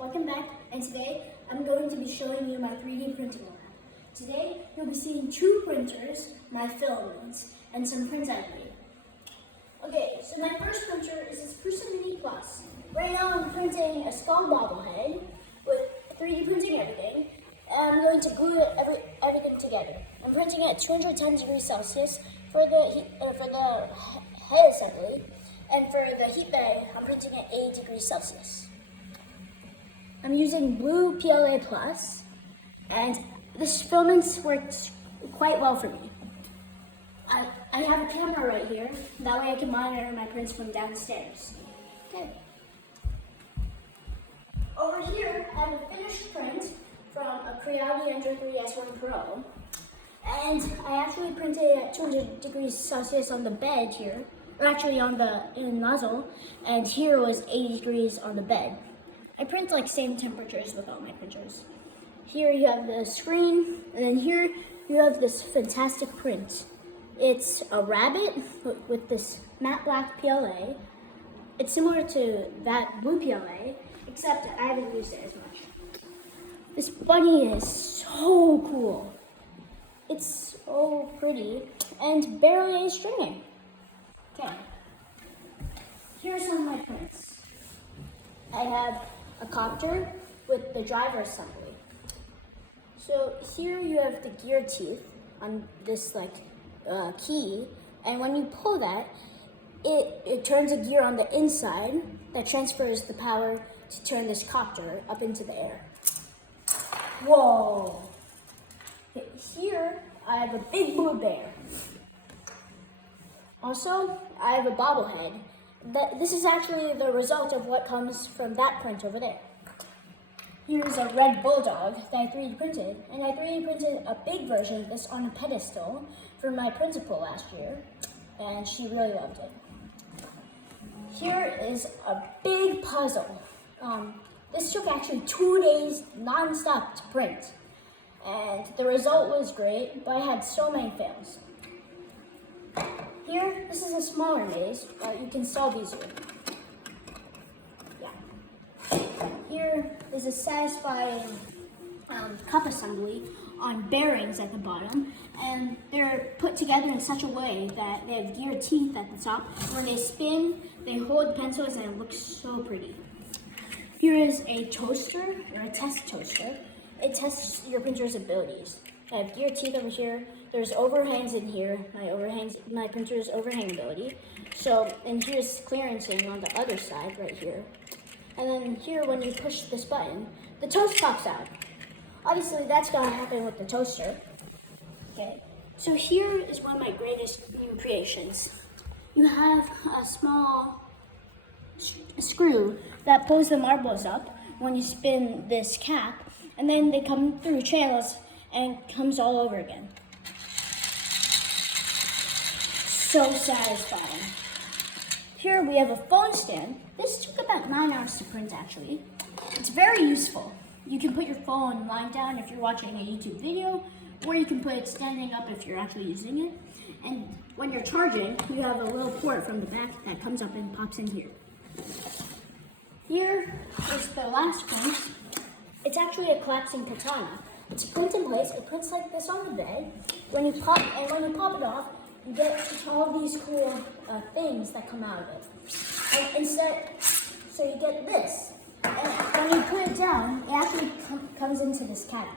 welcome back, and today I'm going to be showing you my 3D printing lab. Today you'll be seeing two printers, my filaments, and some prints I've made. Okay, so my first printer is this Prusa Mini Plus. Right now I'm printing a skull bobblehead with 3D printing everything, and I'm going to glue everything together. I'm printing at 210 degrees Celsius for the head assembly, and for the heat bag, I'm printing at 80 degrees Celsius. I'm using blue PLA Plus, and this filament works quite well for me. I have a camera right here, that way I can monitor my prints from downstairs. Okay. Over here, I have a finished print from a Creality Ender 3 S1 Pro, and I actually printed at 200 degrees Celsius on the bed here, or actually in the nozzle, and here was 80 degrees on the bed. I print like same temperatures with all my printers. Here you have the screen, and then here you have this fantastic print. It's a rabbit with this matte black PLA. It's similar to that blue PLA, except I haven't used it as much. This bunny is so cool. It's so pretty and barely stringing. Okay, here's some of my prints. I have a copter with the driver assembly. So here you have the gear teeth on this key, and when you pull that, it turns a gear on the inside that transfers the power to turn this copter up into the air. Whoa! Okay, here I have a big blue bear. Also, I have a bobblehead. This is actually the result of what comes from that print over there. Here's a red bulldog that I 3D printed, and I 3D printed a big version of this on a pedestal for my principal last year, and she really loved it. Here is a big puzzle. This took actually 2 days non-stop to print, and the result was great, but I had so many fails. Here, this is a smaller maze, you can solve easily. Yeah. Here is a satisfying cup assembly on bearings at the bottom, and they're put together in such a way that they have gear teeth at the top. When they spin, they hold the pencils and it looks so pretty. Here is a toaster, or a test toaster. It tests your printer's abilities. I have gear teeth over here. There's overhangs in here, my printer's overhang ability. So, and here's clearancing on the other side right here. And then here, when you push this button, the toast pops out. Obviously, that's gonna happen with the toaster. Okay, so here is one of my greatest new creations. You have a small screw that pulls the marbles up when you spin this cap, and then they come through channels and comes all over again. So satisfying. Here we have a phone stand. This took about 9 hours to print actually. It's very useful. You can put your phone lying down if you're watching a YouTube video, or you can put it standing up if you're actually using it. And when you're charging, you have a little port from the back that comes up and pops in here. Here is the last print. It's actually a collapsing katana. It's print in place. It prints like this on the bed. When you pop it off, you get all these cool things that come out of it. So you get this. And when you put it down, it actually comes into this cavity.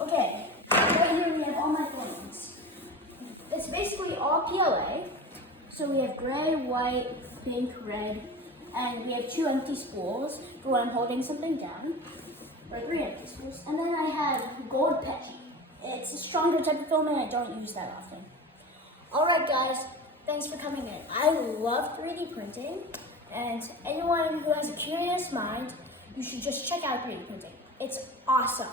Okay, right here we have all my flames. It's basically all PLA. So we have gray, white, pink, red, and we have 2 empty spools for when I'm holding something down, or 3 empty spools. And then I have gold Petchy. It's a stronger type of filament, I don't use that often. Alright guys, thanks for coming in. I love 3D printing, and anyone who has a curious mind, you should just check out 3D printing. It's awesome.